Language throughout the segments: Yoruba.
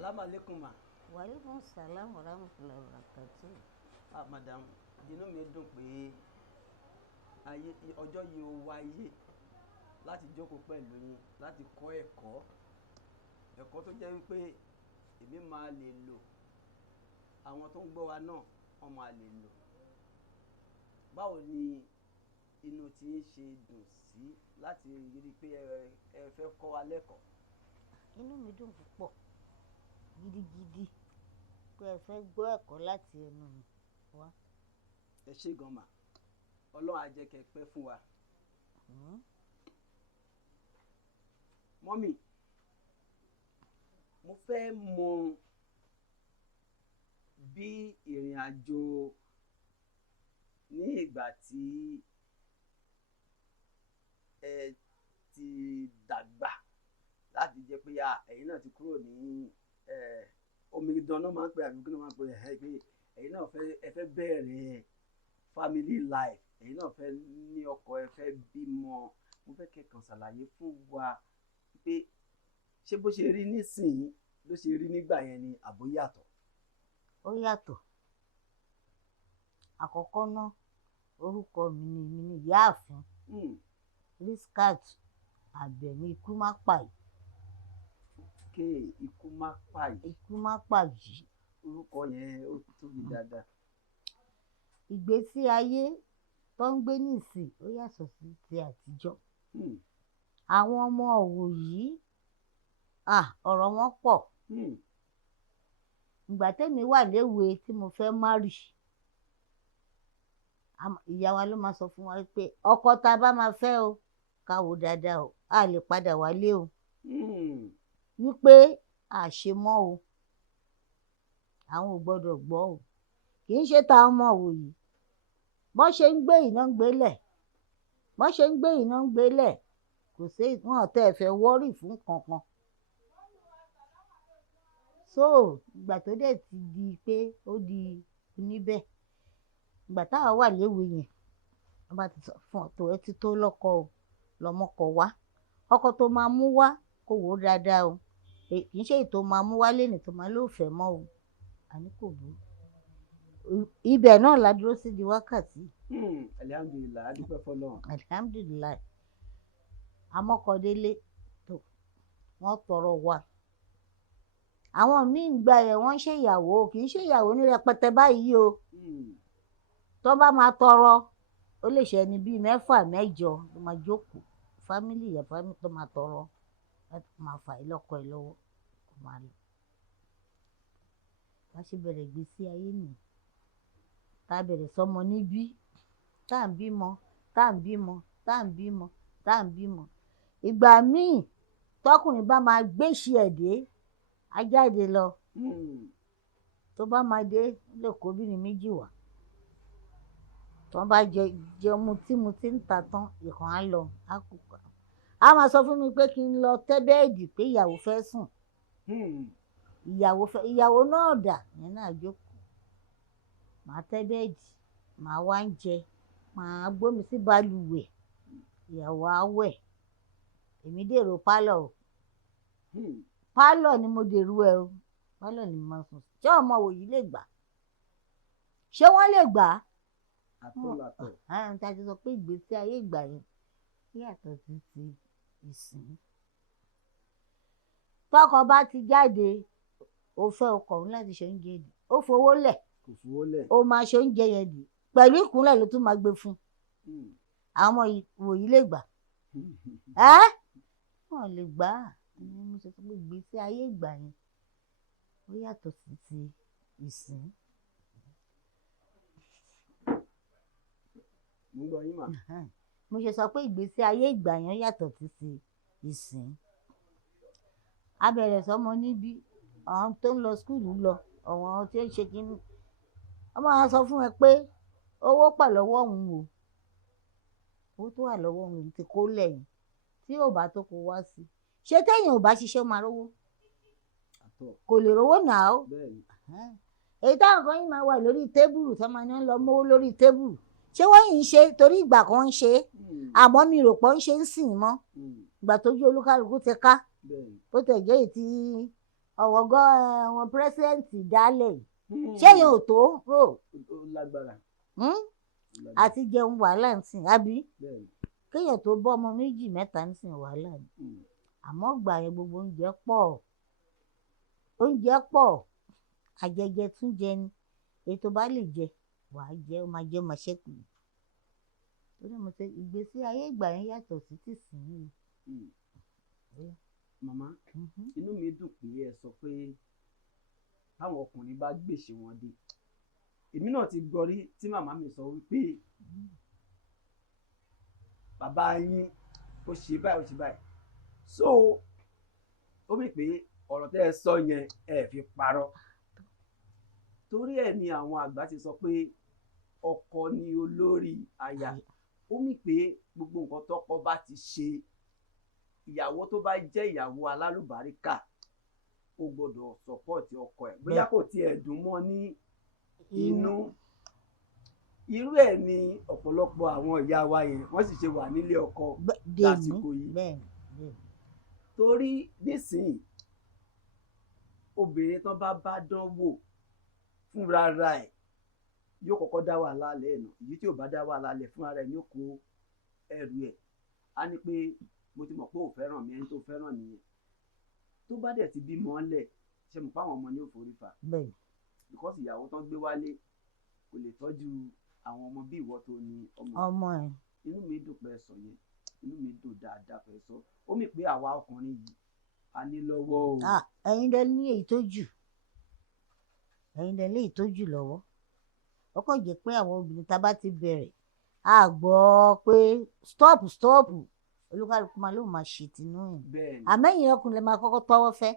Salaam alaikum ma. Wa alaikum salam wa rahmatullahi wa barakatuh. Madam, inú mi dùn pé ayé ọjọ́ yìí ó wáyé láti jókòó pẹ̀lú yín láti kọ́ ẹ̀kọ́ tó jẹ́ wípé èmi máa lè lò àwọn tó ń gbọ́ wa náà wọ́n máa lè lò. Báwo ni inú tí ń ṣe dùn sí láti rí i pé ẹ fẹ́ kọ́ wa lẹ́kọ̀ọ́? Inú mi dùn púpọ̀ gidigidi pé ẹ fẹ́ gbọ́ ẹ̀kọ́ láti ẹnu mi wá. Ẹ ṣé gan mà, Ọlọ́run á jẹ́ kẹ́ pẹ́ fún wa. Mọ́mì, mo fẹ́ mọ bí ìrìn àjò ní ìgbà tí ẹ ti dàgbà láti jẹ́ pé ẹ̀yin náà ti kúrò ní omidan náà máa ń pè àbí kí ló máa ń pè pé ẹ̀yin náà ẹ fẹ́ bẹ̀rẹ̀ family life, ẹ̀yin náà fẹ́ ní ọkọ, ẹ fẹ́ bímọ. Mo fẹ́ kẹ́ kàn ṣàlàyé fún wa pé ṣé bó ṣe rí nísìnyí ló ṣe rí nígbà yẹn ni àbó yàtọ̀? Ó yàtọ̀. Àkọ́kọ́ náà orúkọ mi ni ìyáàfin Riskat Àbẹ̀ní ikú má pààyè. Ikú má pààyè. Ikú má pààyè. Orúkọ yẹn ó tóbi dáadáa. Ìgbésí ayé tó ń gbé nísìn ó yàtọ̀ sí ti àtijọ́. Àwọn ọmọ òwò yìí ọ̀rọ̀ wọn pọ̀. Ìgbà tẹ́mi wà léwe tí mo fẹ́ márì, ìyá wa ló máa sọ fún wa pé ọkọ tá a bá máa fẹ́ o ká wò dáadáa o, a lè padà wálé o. Wípé àṣemọ́ o, àwọn ò gbọ́dọ̀ gbọ́ o. Kì í ṣe ta ọmọ òwò yìí. Bọ́n ṣe ń gbé iná ń gbélẹ̀, bọ́n ṣe ń gbé iná ń gbélẹ̀, kò sí wọn tẹ́ ẹ fẹ́ wọ́rì fún kankan. So ìgbà tó dẹ̀ ti di pé ó di níbẹ̀, ìgbà táwa wà léwe yẹn wọ́n bá ti sọ fún ọ̀tọ̀ ẹ ti tó lọ́kọ o, lọ́mọkọ wá. Ọkọ tó máa mú wá kó wò ó dáadáa o, kì í ṣe èyí tó máa mú wá lénìí tó máa lóòfẹ́ mọ́ o. Àní kò burú. Ibẹ̀ náà la dúró sí di wákàtí. Alihamdulilayi, a dúpẹ́ fọ́lọ́run. Alihamdulilayi. Amọ́kọ̀délé tó wọ́n tọrọ wa. Àwọn míì ń gba ẹ̀ wọ́n ṣe ìyàwó, kì í ṣe ìyàwó ní rẹpẹtẹ báyìí o. Tó bá máa tọrọ ó lè ṣe ẹni bíi 6 7 ló máa jókòó fámílì yẹn fámílì tó máa tọrọ láti máa fà í lọ́kọ ẹ̀ lọ́wọ́ kó máa lọ. Bá ṣe bẹ̀rẹ̀ ìgbésí ayé nìyí. Tá a bẹ̀rẹ̀ sọmọ níbí, tá à ń bímọ, tá à ń bímọ, tá à ń bímọ, tá à ń bímọ. Ìgbà míì tọkùnrin bá máa gbéṣì ẹ̀ dé, á jáde lọ. Tó bá máa dé ó lè kó obìnrin 2 wá. Tí wọ́n bá jẹ mutí ń ta tán, ìkan á lọ á kú. Á máa sọ fún mi pé kí n lọ tẹ́ bẹ́ẹ̀dì pé ìyàwó fẹ́ sùn. Ìyàwó náà dà, ìyẹn náà jókòó. Màá tẹ́ bẹ́ẹ̀dì, màá wá ń jẹ, màá gbómi sí balùwẹ̀, ìyàwó á wẹ̀. Èmi dèrò pálọ̀ o. Pálọ̀ ni mo dèrò ẹ o. Pálọ̀ ni mo máa sùn. Ṣé ọmọ òwòyí lè gbà? Ṣé wọ́n lè gbà? Ta ti sọ pé ìgbésí ayé ìgbà yẹn yàtọ̀ sí ti ìsìn. Tọkọ bá ti jáde, ó fẹ́ ọkọ òun láti ṣe oúnjẹ dì, ó fowó lẹ̀. Kò fowó lẹ̀. Ó máa ṣe oúnjẹ yẹn dì pẹ̀lú ìkúnlẹ̀ ló tún máa gbé fún. Àwọn ọmọ ìwòyí lè gbà. Wọ́n lè gbà á. Mo ṣe sọ pé ìgbésí ayé ìgbà yẹn ó yàtọ̀ sí ti ìsìn. Mo gbọ́ yín mà. Mo ṣe sọ pé ìgbésí ayé ìgbà yẹn yàtọ̀ sí ti ìsìn. A bẹ̀rẹ̀ sọmọ níbí, àwọn tó ń lọ skúùlù lọ, àwọn tí ó ń ṣe kínní. Wọ́n máa sọ fún ẹ pé owó pọ̀ lọ́wọ́ òun o. Owó tó wà lọ́wọ́ òun ti kó lẹ́yìn tí ò bá tó kó wá sí. Ṣé téèyàn ò bá ṣiṣẹ́ ó máa rówó? Kò lè rówó náà o. Èyí táwọn kan yìí máa wà lórí tébùrù tó máa ní lọ mówó lórí tébùrù. Ṣé wọ́n yìí ń ṣe torí ìgbà kan ń ṣe? Àmọ́ mi rò pọ̀ ń ṣe ń sìn mọ́. Ìgbà tójú olúkálùkù ti ká. Bó tẹ̀ jẹ́ èyí tí ọ̀wọ̀ gan àwọn pírẹsidẹ́ǹtì dálẹ̀ ṣé yẹn ò tó rò ó lágbára. àti jẹun wàhálà ń sìn àbí kéèyàn tó bọ́ ọmọ 2 mẹ́ta ń sìn wàhálà ni àmọ́ gbà yẹn gbogbo oúnjẹ pọ̀ àjẹjẹ tún jẹ ni èyí tó bá lè jẹ wàá jẹ ó máa jẹ ó máa ṣẹ́kù torí mo ṣe ìgbésí ayé ìgbà yẹn yàtọ̀ sí tìsín. màmá inú mi dùn pé ẹ sọ pé táwọn ọkùnrin bá gbèsè wọn dé èmi náà ti gbọ́ rí tí màmá mi sọ wípé bàbá yín ó ṣe báyìí ó ṣe báyìí so ó mì pé ọ̀rọ̀ tẹ́ ẹ sọ yẹn ẹ fi parọ́ torí ẹ̀ ni àwọn àgbà ti sọ pé ọkọ ni olórí aya ó mì pé gbogbo nǹkan tọ́kọ bá ti ṣe ìyàwó tó bá jẹ́ ìyàwó alálùbáríkà ó gbọ́dọ̀ sọ́pọ̀tì ọkọ ẹ̀ bóyá kò tiẹ̀ dùn mọ́ ní inú irú ẹ̀ ni ọ̀pọ̀lọpọ̀ àwọn ìyá wa yẹn wọ́n sì ṣe wà nílé ọkọ lásìkò yìí torí nísìnyí obìnrin tán bá dán wò fúnra ra ẹ̀ yóò kọ́kọ́ dá wàhálà lẹ̀ nù èyí tí ò bá dá wàhálà lẹ̀ fúnra rẹ̀ ni ó kó ẹrù ẹ̀ á ní pé mo ti mọ̀ pé ò fẹ́ràn mi ẹni tó fẹ́ràn nìyẹn tó bá dẹ̀ ti bímọ ńlẹ̀ ṣe mọ̀ fáwọn ọmọ ní òfòrí fa because ìyàwó tán gbé wálé kò lè tọ́jú àwọn ọmọ bí ìwọ tó ní ọmọ ẹ̀ inú mi dùn pé ẹ sọ yẹn inú mi dùn dáadáa pé ẹ sọ ó mì pé àwa ọkùnrin yìí a ní lọ́wọ́ o. ẹ̀yin lẹ ní èyí tó jù ẹ̀yin lẹ ní èyí tó jù lọ́wọ́ ó kàn jẹ́ pé àwọn obìnrin tá a bá ti bẹ̀rẹ̀ a gbọ́ pé stop olúkálùkù máa lóun máa ṣètìnú ẹ̀ àmẹ́yìn ọkùnrin lè máa kọ́kọ́ tọ́wọ́ fẹ́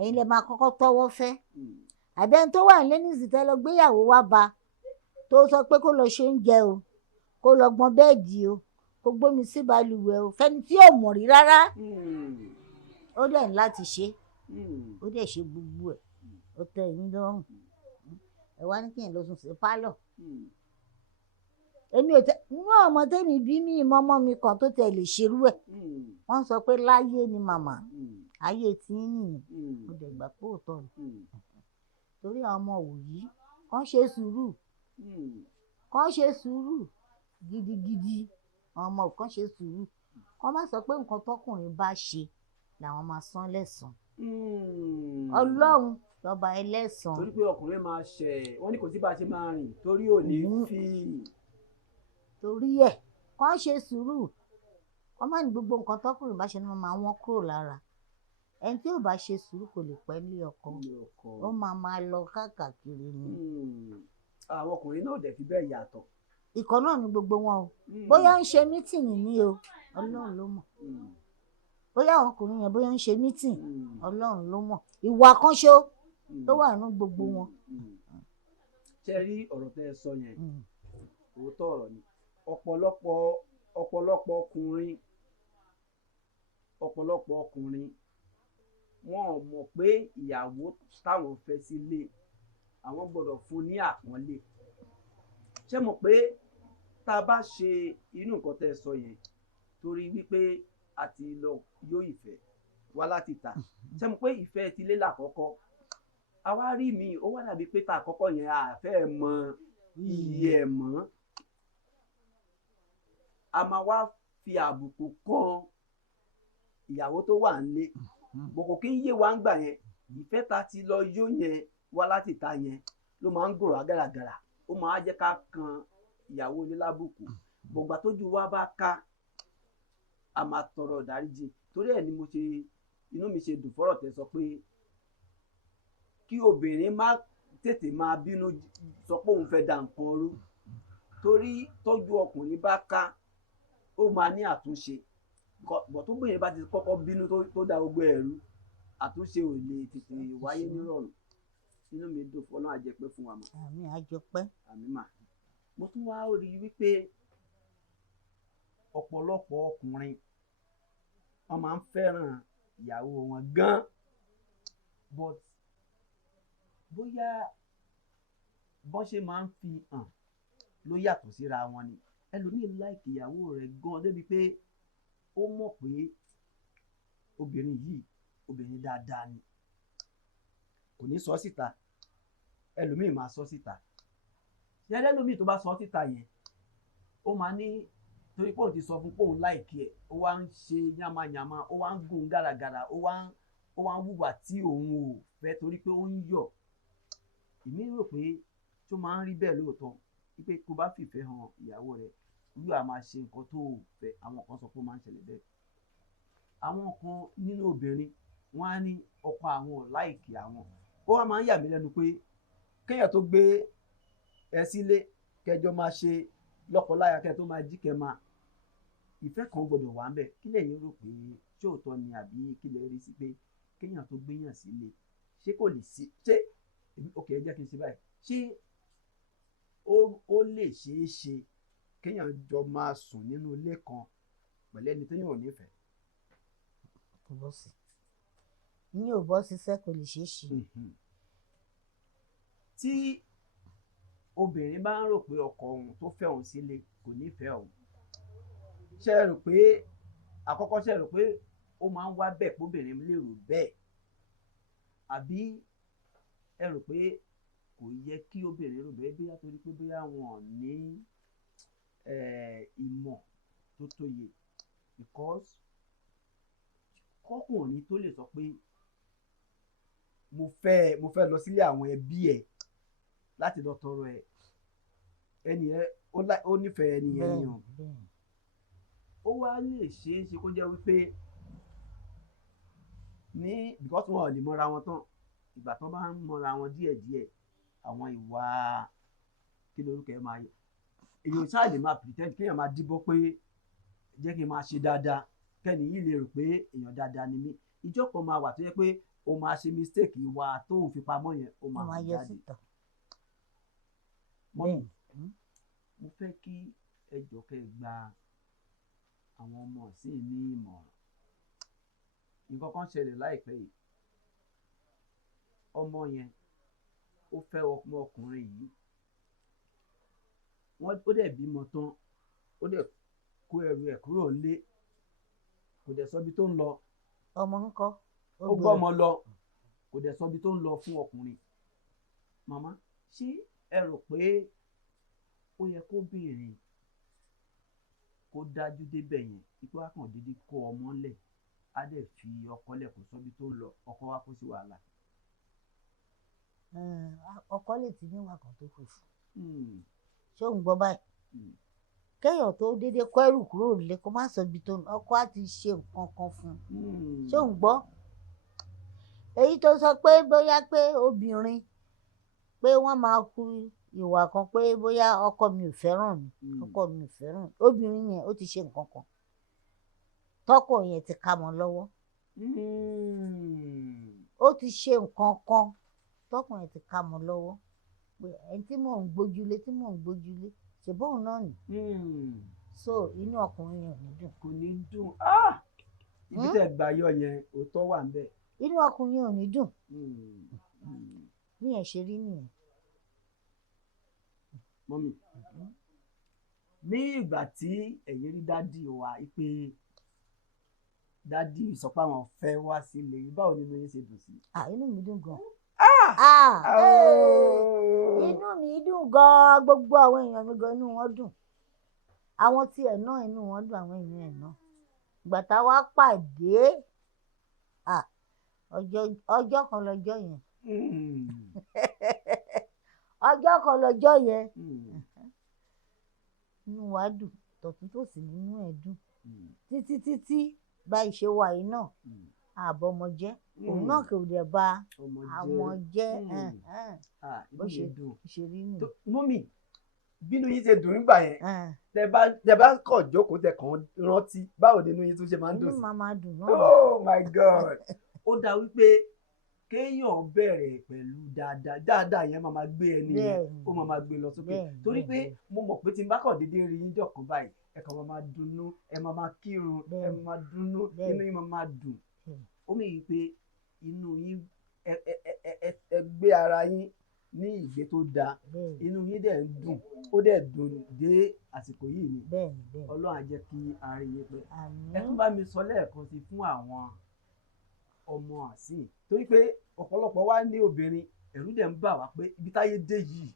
ẹ̀yin lè máa kọ́kọ́ tọ́wọ́ fẹ́ àbẹ́ni tó wà nílé nísìsiyìí tẹ́ lọ gbéyàwó wá bá tó sọ pé kó lọ ṣe oúnjẹ o kó lọ gbọn bẹ́ẹ̀dì o kó gbómi sí balùwẹ̀ o fẹ́ni tí ò mọ̀ rí rárá ó dẹ̀ ní láti ṣe ó dẹ̀ ṣe gbogbo ẹ̀ ó tẹ́ ẹ̀yin lọ́rùn ẹ wá ní kí n lọ sùn sí pálọ̀ èmi ò tẹ inú ọmọ tẹ́mi bí mi ìmọ̀ ọmọ mi kan tó tẹ̀ lè ṣerú ẹ̀ wọ́n sọ pé láyé ni màmá ayé tí ń nìyẹn mo dẹ̀ gbà pé òótọ́ ni torí àwọn ọmọ òwòyí kàn ṣe sùúrù gidigidi àwọn ọmọ kan ṣe sùúrù kàn má sọ pé nǹkan tọkùnrin bá ṣe làwọn máa san lẹ́san ọlọ́run lọ́ba ẹlẹ́san. torí pé ọkùnrin máa ṣẹ̀ wọ́n ní kò sí bá a ṣe máa rìn torí ò ní fi. torí ẹ̀ kàn ṣe sùúrù wọ́n má ní gbogbo nǹkan tọkùnrin bá ṣe ni wọ́n máa wọ́n kúrò lára ẹni tí ò bá ṣe sùúrù kò lè pẹ́ lé ọkọ ó máa lọ káàkiri ni. àwọn ọkùnrin náà dẹ̀ fi bẹ́ẹ̀ yàtọ̀. ìkọ́ náà ni gbogbo wọn o bóyá ń ṣe mítìnì ní o ọlọ́run ló mọ̀ bóyá àwọn ọkùnrin yẹn bóyá ń ṣe mítìnì ọlọ́run ló mọ̀ ìwà kan ṣó tó wà nínú gbogbo wọn. ṣe rí ọ̀rọ̀ tẹ́ ẹ sọ yẹn òótọ́ ọ̀rọ̀ ni ọ̀pọ̀lọpọ̀ ọkùnrin wọn ò mọ̀ pé ìyàwó táwọn fẹ́ sílé àwọn gbọ́dọ̀ fún ní àpọ́nlé ṣé mọ̀ pé tá a bá ṣe inú nǹkan tẹ́ ẹ sọ yẹn torí wípé a ti lọ yó ìfẹ́ wá láti ta ṣé mọ̀ pé ìfẹ́ ti lé lákọ́kọ́ àwa rí mi ó wá dàbí pé tá àkọ́kọ́ yẹn a fẹ́ mọ iye ẹ̀ mọ́ a máa wá fi àbùkù kan ìyàwó tó wà nílé bòkò kí ń yé wa ń gbà yẹn ìfẹ́ ta ti lọ yó yẹn wá láti ta yẹn ló máa ń gbòòrò agàràgàrà ó máa jẹ́ ká kan ìyàwó ilé lábùkù gbọ̀ngbà tójú wa bá ká a máa tọrọ ìdáríjì torí ẹ̀ ni inú mi ṣe dùn fọ́rọ̀ tẹ́ sọ pé kí obìnrin má tètè máa bínú sọ pé òun fẹ́ da nǹkan rú torí tójú ọkùnrin bá ká ó máa ní àtúnṣe bọ̀ tó bìnrin bá ti kọ́kọ́ bínú tó da gbogbo ẹ̀rú àtúnṣe ò lè tètè wáyé nírọ̀rùn inú mi dùn fọlọ́n àjẹpẹ́ fún wa mọ́. àmín àjọpẹ́. àmín mà mo tún wá rí i wípé ọ̀pọ̀lọpọ̀ ọkùnrin wọ́n máa ń fẹ́ràn ìyàwó wọn gan but bóyá bọ́n ṣe máa ń fi hàn ló yàtọ̀ síra wọn ni ẹlòmíì láìkì ìyàwó rẹ̀ gan débi pé ó mọ̀ pé obìnrin yìí obìnrin dáadáa ni kò ní sọ síta, ẹlòmíì máa sọ síta. Ṣé ẹlòmíì tó bá sọ síta yẹn ó máa ní torí pé òun ti sọ fún pé òun láìkí ẹ̀, ó wá ń ṣe yamayama, ó wá ń gùn gàràgàrà, ó wá ń hùwà tí òun ò fẹ́ torí pé ó ń yọ̀. Èmi rò pé tó máa ń rí bẹ́ẹ̀ lóòótọ́ wípé tó bá fìfẹ́ hàn ìyàwó rẹ̀ yóò á máa ṣe nǹkan tó fẹ́. Àwọn kan sọ pé ó máa ń ṣẹlẹ̀ bẹ́ẹ̀. Àwọn kan nínú obìnrin wọ́n á ní ọkọ àwọn ò láìkí àwọn. Ó wá máa ń yà mí lẹ́nu pé kéèyàn tó gbé ẹ sílé kẹjọ máa ṣe lọ́kọláya kẹ́ tó máa jí kẹ́ máa ìfẹ́ kan gbọdọ̀ wà ń bẹ̀. Kí lẹ̀yin rò pé ṣé òótọ́ ni àbí kí lẹ rí sí pé kéèyàn tó gbéyàn sílé ṣé kò lè sí ṣé ok ẹ jẹ́ kí n ṣe báyìí ṣé ó lè ṣeé ṣe kéèyàn jọ máa sùn nínú ilé kan pẹ̀lú ẹni téèyàn ò nífẹ̀ẹ́? Kò bọ́ sí ìyẹn ò bọ́ síṣẹ́, kò lè ṣeé ṣe. Tí obìnrin bá ń rò pé ọkọ òun tó fẹ́ òun sílé kò nífẹ̀ẹ́ òun, ṣé ẹ rò pé àkọ́kọ́ ṣé ẹ rò pé ó máa ń wá bẹ́ẹ̀ kóbìnrin lè rò bẹ́ẹ̀, àbí ẹ rò pé kò yẹ kí obìnrin rò bẹ́ẹ̀ bóyá torí pé bóyá wọn ò ní ìmọ̀ tó tóye? Because kọ́kùnrin tó lè sọ pé mo fẹ́ lọ sílé àwọn ẹbí ẹ̀ láti lọ tọrọ ẹ̀, ẹni ẹ ó nífẹ̀ẹ́ ẹni yẹn ni o. Ó wá lè ṣeé ṣe kó jẹ́ wípé ní because wọn ò lè mọra wọn tán, ìgbà tán bá ń mọra wọn díẹ̀díẹ̀ àwọn ìwà kí lorúkọ ẹ máa yẹ èèyàn ṣáà lè máa pretend kéèyàn máa díbọ́ pé jẹ́ kí n máa ṣe dáadáa kẹ́ni yìí lè rò pé èèyàn dáadáa ni mí. Ìjọ kan máa wà tó yẹ pé ó máa ṣe mistake ìwà tó ń fi pamọ́ yẹn ó máa hàn jáde. Mọ́mì, mo fẹ́ kí ẹ jọ̀ọ́ kẹ́ gba àwọn ọmọ sí ní ìmọ̀ràn. Nǹkan kan ṣẹlẹ̀ láìpẹ́ yìí. Ọmọ yẹn ó fẹ́ ọmọkùnrin yìí, ó dẹ̀ bímọ tán, ó dẹ̀ kó ẹrù ẹ̀ kúrò nílé, kò dẹ̀ sọ ibi tó ń lọ. Ọmọ ńkọ́? Ó gbọ́mọ lọ, kò dẹ̀ sọ ibi tó ń lọ fún ọkùnrin. Màmá, ṣé ẹ rò pé ó yẹ kó béèrè kó dájú débẹ̀ yẹn ipò akàn dídí kó ọmọ lẹ̀ á dẹ̀ fi ọkọ lẹ̀ kó sọ ibi tó ń lọ, ọkọ wa kó sí wàhálà? Ọkọ lè ti níwà kan tó kù fún. Ṣé òun gbọ́ báyìí? Kéèyàn tó dédé kó ẹrù kúrò nílé kó má sọ ibi tó ń lọ, ọkọ á ti ṣe nǹkan kan fún un. Ṣé òun gbọ́? Èyí tó sọ pé bóyá pé obìnrin pé wọ́n máa hu ìwà kan pé bóyá ọkọ mi ò fẹ́ràn mi, ọkọ mi ò fẹ́ràn mi. Obìnrin yẹn ó ti ṣe nǹkan kan tọkọ yẹn ti ká mọ́ lọ́wọ́. Ó ti ṣe nǹkan kan tọkọ yẹn ti ká mọ́ lọ́wọ́ pé ẹni tí mò ń gbójúlé ṣe bóun náà nì. So inú ọkùnrin yẹn ò ní dùn. Kò ní dùn. Ibi tẹ́ gbà yọ yẹn òótọ́ wà ń bẹ̀. Inú ọkùnrin yẹn ò ní dùn. Bí yẹn ṣe rí nìyẹn. Mọ́mì, ní ìgbà tí ẹ̀yin rí dádì wa pé dádì sọ pé àwọn fẹ́ wá sílé, báwo nínú yín ṣe dùn sí? Inú mi dùn gan. Inú mi dùn gan, gbogbo àwọn èèyàn mi gan inú wọn dùn. Àwọn tí ẹ̀ náà inú wọn dùn, àwọn èèyàn ẹ̀ náà. Ìgbà tá wá pàdé ọjọ́ kan lọ́jọ́ yẹn. Ọjọ́ kan lọ́jọ́ yẹn. Inú wa dùn, tọ̀tún tòsì nínú ẹ̀ dùn. Títí báyìí ṣe wà yìí náà àbọ̀mọ jẹ́, òun náà kò dẹ̀ bá àwọn jẹ́. Bó ṣe rí nìyẹn. Mọ́mì, bínú yín ṣe dùn nígbà yẹn, tẹ bá kàn jókòó tẹ kàn rántí báwo nínú yín tún ṣe máa ń dùn sí? Inú máa dùn náà. Oh my God. Ó dá wípé kéèyàn bẹ̀rẹ̀ pẹ̀lú dáadáa yẹn máa gbé ẹni yẹn, ó máa gbé lọ sókè. Torí pé mo mọ̀ pé tí n bá kàn déédéé rí yín jọ̀kan báyìí, ẹ kàn máa dunnú, ẹ máa kírun, ẹ máa dunnú, inú yín máa dùn. Ó mìíràn pé inú yín ẹ gbé ara yín ní ìgbé tó dáa, inú yín dẹ̀ ń dùn, ó dẹ̀ dùn dé àsìkò yìí ni. Ọlọ́run á jẹ́ kí a rí yín pé. Ẹ tún bá mi sọ lẹ́ẹ̀kan sí fún àwọn ọmọ àsìn, torí pé ọ̀pọ̀lọpọ̀ wa ní obìnrin ẹ̀rù dẹ̀ ń bà wá pé ibi táyé dé yìí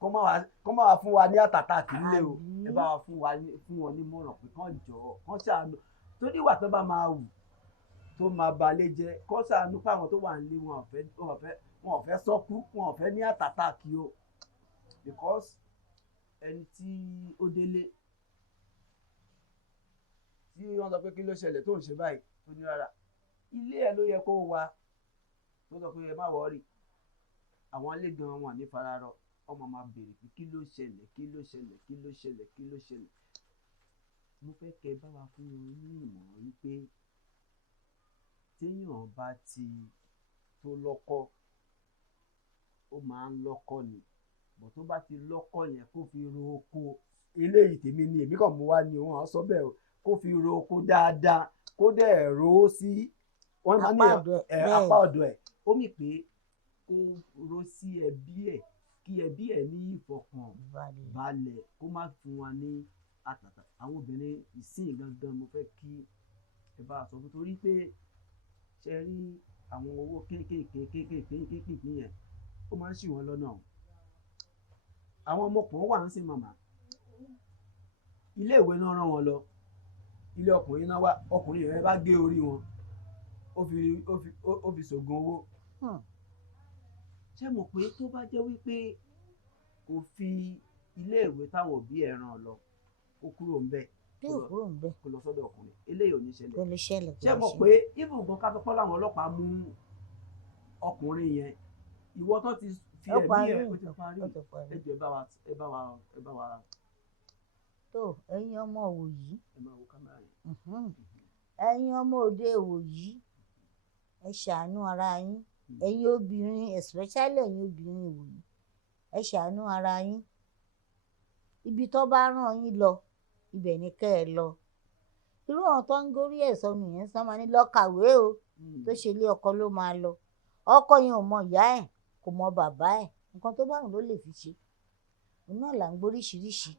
kọ́ máa wá fún wa ní àtàtà àkìlẹ̀ o ẹ bá wa fún wọn ní mọ̀ràn pé kán jọ kán ṣàánú tó níwà tó bá máa wù tó máa balẹ̀ jẹ́ kán ṣàánú fáwọn tó wà nílé wọn ò fẹ́ sọ́kú wọn ò fẹ́ ní àtàtà kí o because ẹni tí ó délé tí wọ́n sọ pé kí ló ṣẹlẹ̀ tó ń ṣe báyìí tó ní rárá ilé ẹ̀ ló yẹ kó wá tó sọ pé ẹ má wọ́ọ̀rì àwọn ilé gan wọn ní fararọ ọmọ máa béèrè pé kí ló ṣẹlẹ̀ mo fẹ́ kẹ́ bá wa fún wọn ní ìmọ̀ràn wípé téèyàn bá ti tó lọ́kọ ó máa ń lọ́kọ ni bọ̀ tó bá ti lọ́kọ yẹn kó fi ro oko eléyìí tèmi ni èmi kàn mú wá ní òun àwọn sọ bẹ́ẹ̀ o kó fi ro oko dáadáa kó dẹ̀ ro ó sí wọ́n máa ní apá ọ̀dọ̀ ẹ̀ ó mì pé kó ro sí ẹbí ẹ̀ kí ẹbí ẹ̀ ní ìfọkànbalẹ̀ kó má fún wa ní àtàtà àwọn obìnrin ìsìn gangan mo fẹ́ kí ẹ bá a sọ fún torí pé ṣe rí àwọn owó kéékèèké yẹn ó máa ń ṣì wọ́n lọ́nà àwọn ọmọkùnrin wà ń sìn màmá ilé ìwé náà rán wọn lọ ilé ọkùnrin náà wá ọkùnrin yẹn bá gé orí wọn ó fi ṣògùn owó ṣé mo pé tó bá jẹ́ wípé kò fi ilé ìwé táwọn òbí ẹ̀ rán lọ ó kúrò ń bẹ̀ kó lọ sọ́dọ̀ ọkùnrin eléyìí ò ní ṣẹlẹ̀ ṣé mo pé ibùgbọ́n ká tó pọ́ láwọn ọlọ́pàá mú ọkùnrin yẹn ìwọ tó ti fi ẹ̀mí ẹ̀ ó ti parí ẹjọ́ ẹ bá wa. tó ẹ̀yin ọmọ òwòyí ẹ máa wo kámẹ́rà yẹn. ẹ̀yin ọmọ òde òwòyí ẹ ṣàánú ara yín ẹ̀yin obìnrin especially ẹ̀yin obìnrin òwòyí ẹ ṣàánú ara yín ibi tó bá rán yín lọ ibẹ̀ ni kẹ́ ẹ lọ irú àwọn tó ń gorí ẹ̀ sọnù yẹn sọ ma ní lọ kàwé o tó ṣe ilé ọkọ ló máa lọ ọkọ yẹn ò mọ ìyá ẹ̀ kò mọ bàbá ẹ̀ nǹkan tó bá wù ló lè fi ṣe òun náà là ń gbóríṣiríṣi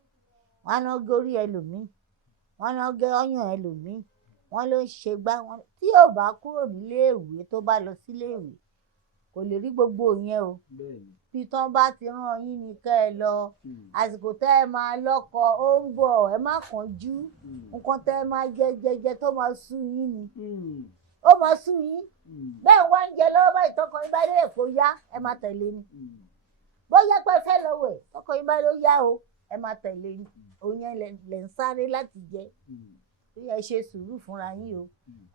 wọn á ná gorí ẹlòmíì wọn á ná gé ọyàn ẹlòmíì wọn ló ń ṣe gbá wọn tí yóò bá kúrò níléèwé tó bá lọ síléèwé kò lè rí gbogbo yẹn o bí tán bá ti rán yín ni kẹ́ ẹ lọ àsìkò tẹ́ ẹ máa lọ́kọ ó ń bọ̀ ẹ má kánjú nǹkan tẹ́ ẹ máa jẹ tó máa sú yín ni ó máa sú yín bẹ́ẹ̀ wá ń jẹ lọ́wọ́ báyìí tọkọ yín bá lè kó yá ẹ máa tẹ̀lé ni bóyá pé fẹ́ lọ́wọ́ ẹ̀ tọkọ yín bá ló yá o ẹ máa tẹ̀lé ni òun yẹn lẹ̀ ń sáré láti jẹ bí ẹ ṣe sùúrù fúnra yín o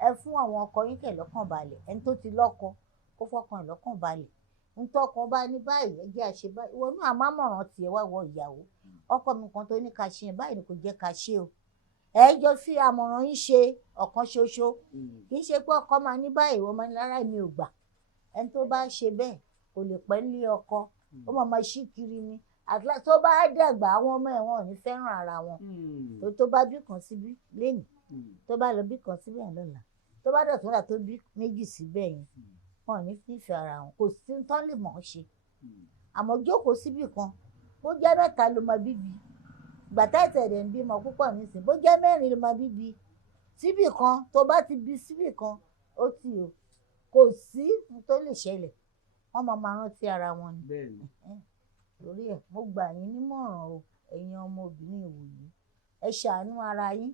ẹ fún àwọn ọkọ yín kẹ̀ lọ́kàn balẹ̀ ẹni tó ti lọ́kọ kó fọkàn lọ́kàn balẹ̀ ntọ́kọ bá ní báyìí ẹ jẹ́ àṣẹ báyìí ìwọ náà àmàmọ̀ràn tiẹ̀ wá wọ ìyàwó ọkọ mi kan tó ní ká ṣe báyìí ni kò jẹ́ ká ṣe o ẹ jọ fi àmọ̀ràn yín ṣe ọ̀kan ṣoṣo kì í ṣe pé ọkọ máa ní báyìí wọ́n máa ní rárá mi ò gbà ẹni tó bá ṣe bẹ́ẹ̀ kò lè pẹ́ nílé ọkọ ó máa ṣí kiri ni àtúntò tó bá dàgbà àwọn ọmọ ẹ̀ wọn ò ní fẹ́ràn ara wọn tó bá bí kan síbí lénìí tó bá lọ bí kan síbẹ̀ lọ́la tó bá dọ̀tún là tó bí méjì síbẹ̀ yẹn wọn ò ní nífẹ̀ẹ́ ara wọn kò sí tán lè mọ̀ ọ́ ṣe àmọ́ jókòó síbì kan bó jẹ́ mẹ́ta ló máa bíbi gbàtà ìtẹ̀rẹ̀ ń bímọ púpọ̀ nísìnyí bó jẹ́ mẹ́rin ló máa bíbi síbì kan tó bá ti bí síbì kan ó ti o kò sí tó lè ṣẹlẹ̀ wọ́n máa rántí ara wọn ni lórí ẹ̀ mo gbà yín nímọ̀ràn o ẹ̀yin ọmọbìnrin ìwòyí ẹ ṣàánú ara yín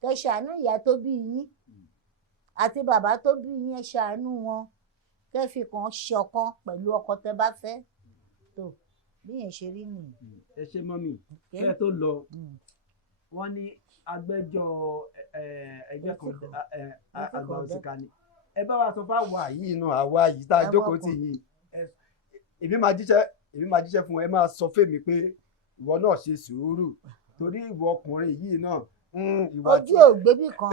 kẹ ṣàánú ìyá tó bí yín àti bàbá tó bí yín ẹ ṣàánú wọn kẹ́ fi kan ṣọ̀kan pẹ̀lú ọkọ tẹ́ bá fẹ́ tó bí yẹn ṣe rí nìyí. ẹ ṣe mọ́mì kẹ́ ẹ tó lọ wọ́n ní agbẹjọ́ ẹgbẹ́ kan àgbà òṣìkà ni ẹ bá wa sọ fáwọn àyè náà àwa yìí tá a jókòó tì yín èmi máa jíṣẹ́ fún ẹ máa sọ fèmí pé ìwọ náà ṣe sùúrù torí ìwọ ọkùnrin yìí náà ojú ògbébì kan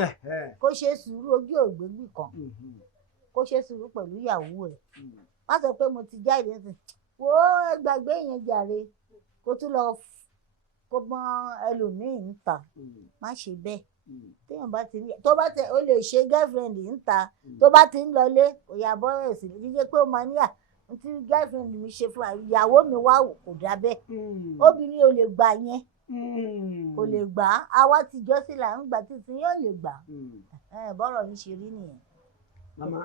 kó ṣe sùúrù ojú ògbébì kan kó ṣe sùúrù pẹ̀lú ìyàwó ẹ̀ má sọ pé mo ti jáde sí wo gbàgbé yẹn jàre kó tún lọ kó mọ ẹlòmíín ń ta má ṣe bẹ́ẹ̀ téèyàn bá ti ní tó bá tẹ ó lè ṣe girlfriend ń ta tó bá ti ń lọlé kò yà bọ́ ẹ̀ sí jíjẹ́ pé ó máa níyà tí girlfriend mi ṣe fún ìyàwó mi wá kò dá bẹ́ẹ̀ obìnrin ò lè gbà yẹn kò lè gbà á àwa ti jọ sí là ń gbà títí yóò lè gbà bọ́rọ̀ yìí ṣe rí nìyẹn. màmá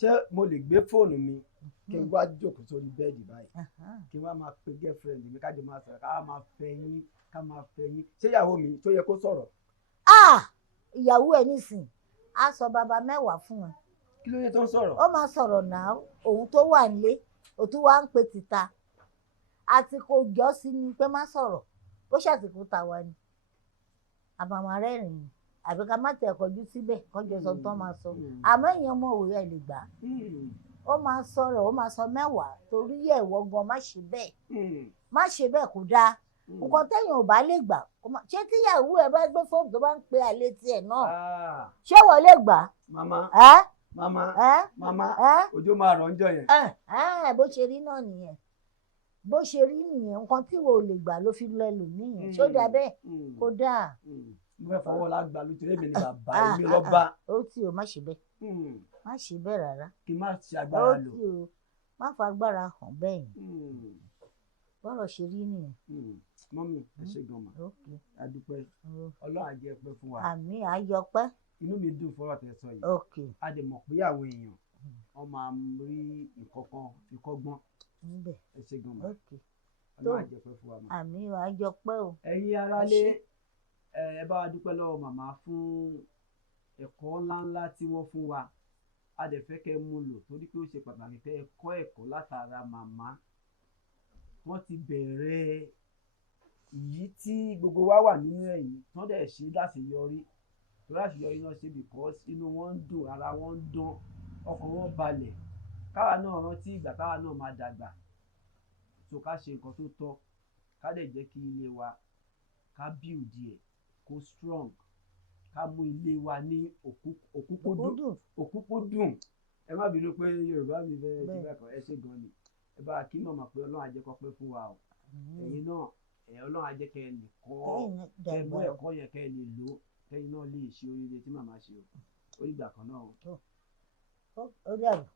ṣé mo lè gbé fóònù mi kí n wá jókòó sórí bẹ́ẹ̀dì báyìí kí n wá máa pe girlfriend mi kájọ máa sọ̀rọ̀ ká máa fẹ́ yín ṣé ìyàwó mi tó yẹ kó sọ̀rọ̀. ìyàwó ẹ nísìn á sọ bàbá mẹ́wàá fún ẹ. kí ló yẹ tó ń sọ̀rọ̀. ó máa sọ̀rọ̀ náà òun tó wà nílé òtún wá ń pe tìta àti kò jọ sí ni pé má sọ̀rọ̀ ó ṣàtìkú tàwa ni àbàmọ́ rẹ́rìn-ín àbí ká má tẹ̀ kọjú síbẹ̀ kọjú sọ tó máa sọ àmọ́ èèyàn mọ̀ òwe ẹ̀ lè gbà á ó máa sọ̀rọ̀ ó máa sọ mẹ́wàá torí ẹ̀wọ̀ gan má ṣe bẹ́ẹ̀ kó dáa nǹkan téèyàn ò bá lè gbà ṣé tíyàwó ẹ bá gbé fóònù tó bá ń pe àlè tiẹ̀ náà ṣé wọ́n lè gbà. màmá òjò máa rọ̀ ń jọ yẹn. bó ṣe rí náà nìyẹn nǹkan tí wo lè gbà ló fi lọ ẹlòmíyàn ṣó dáa bẹ́ẹ̀ kó dáa. mo fẹ́ fọwọ́ lágbà lójú èmi ni bàbá èmi lọ́ba. ó tí o má ṣe bẹ́ẹ̀ má ṣe bẹ́ẹ̀ rárá. kí n má ṣe agbára lò. ó tí o má fa agbára hàn bẹ́ẹ̀ yẹn bọ́rọ̀ ṣe rí nìyẹn. mọ́mí ẹ ṣé gan ma a dúpẹ́ ọlọ́run á jẹ́ pẹ́ fún wa. àmín àyọpẹ́. inú mi dùn fọ́rọ̀ tẹ́ sọ yìí a dẹ̀ mọ̀ pé àwọn èèyàn wọ́n máa rí nǹkan kan fi kọ́gbọ́n ẹ ṣé gan ma ọlọ́run á jẹ́ pẹ́ fún wa ma. àmín àyọpẹ́ o. ẹ̀yin aráalé ẹ bá wa dúpẹ́ lọ́wọ́ màmá fún ẹ̀kọ́ ńláńlá tí wọ́n fún wa a dẹ̀ fẹ́ kẹ́ mú lò torí pé ó ṣe pàtàkì kẹ́ ẹ kọ́ ẹ̀kọ́ látara màmá wọ́n ti bẹ̀rẹ̀ èyí tí gbogbo wa wà nínú ẹ̀yìn tán dẹ̀ ṣe láṣeyọrí torí àṣeyọrí náà ṣe because inú wọn ń dùn ara wọn ń dán ọkàn wọn balẹ̀ káwa náà rántí ìgbà káwa náà máa dàgbà so ká ṣe nǹkan tó tọ́ ká dẹ̀ jẹ́ kí ilé wa ká build ẹ̀ kó strong ká mú ilé wa ní òkúkúdùn ẹ má bínú pé Yorùbá mi fẹ́ ṣe bẹ́ẹ̀ kan ẹ ṣé gan ni ẹ bá kí màmá pé Ọlọ́run á jẹ́ kó pẹ́ fún wa o ẹ̀yin náà Ọlọ́run á jẹ́ kẹ́ ẹ lè kọ́ ẹ mú ẹ̀kọ́ yẹn kẹ́ ẹ lè lò kẹ́yin náà lè ṣe oríire tí màmá ṣe o ó dìgbà kan náà o. ó dàbọ̀.